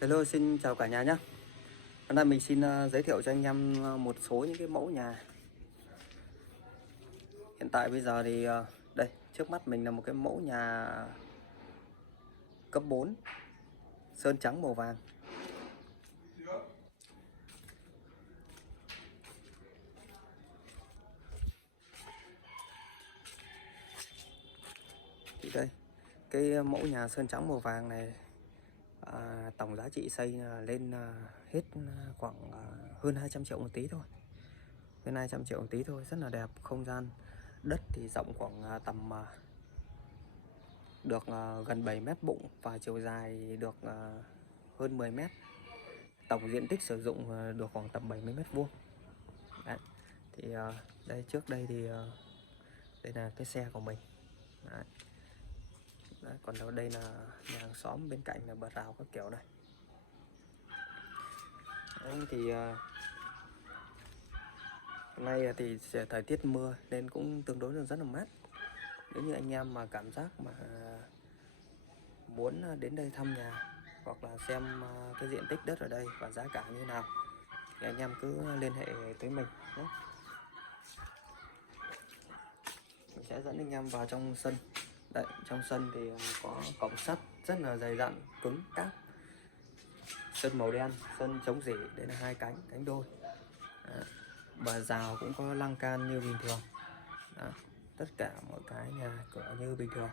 Hello, xin chào cả nhà nhé. Hôm nay mình xin giới thiệu cho anh em một số những cái mẫu nhà. Hiện tại bây giờ thì đây, trước mắt mình là một cái mẫu nhà cấp 4, sơn trắng màu vàng. Thì đây, cái mẫu nhà sơn trắng màu vàng này tổng giá trị xây lên hết khoảng hơn 200 triệu một tí thôi. Hơn 200 triệu một tí thôi, rất là đẹp. Không gian đất thì rộng khoảng tầm được gần 7 mét bụng và chiều dài được hơn 10 mét. Tổng diện tích sử dụng được khoảng tầm 70 mét vuông. Đấy. Thì đây, trước đây thì đây là cái xe của mình. Đấy. Đấy, còn ở đây là nhà hàng xóm bên cạnh là bờ rào các kiểu này. Đấy, thì hôm nay thì thời tiết mưa nên cũng tương đối là rất là mát. Nếu như anh em mà cảm giác mà muốn đến đây thăm nhà hoặc là xem cái diện tích đất ở đây và giá cả như nào thì anh em cứ liên hệ tới mình nhé. Mình sẽ dẫn anh em vào trong sân. Đấy, trong sân thì có cổng sắt rất là dày dặn, cứng cáp. Sân màu đen, sân chống rỉ, đây là hai cánh đôi. Đấy. Và rào cũng có lan can như bình thường. Đấy. Tất cả mọi cái nhà cửa như bình thường.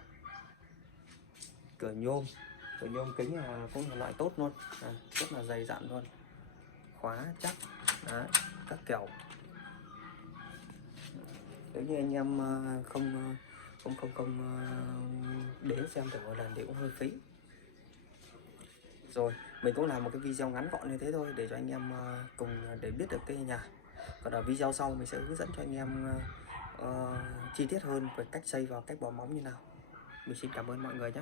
Cửa nhôm kính là cũng là loại tốt luôn. Đấy, rất là dày dặn luôn, khóa chắc. Đấy, các kiểu. Nếu như anh em không đến xem thử một lần thì cũng hơi phí. Rồi, mình cũng làm một cái video ngắn gọn như thế thôi để cho anh em cùng để biết được cái nhà. Còn ở video sau mình sẽ hướng dẫn cho anh em chi tiết hơn về cách xây và cách bó móng như nào. Mình xin cảm ơn mọi người nhé.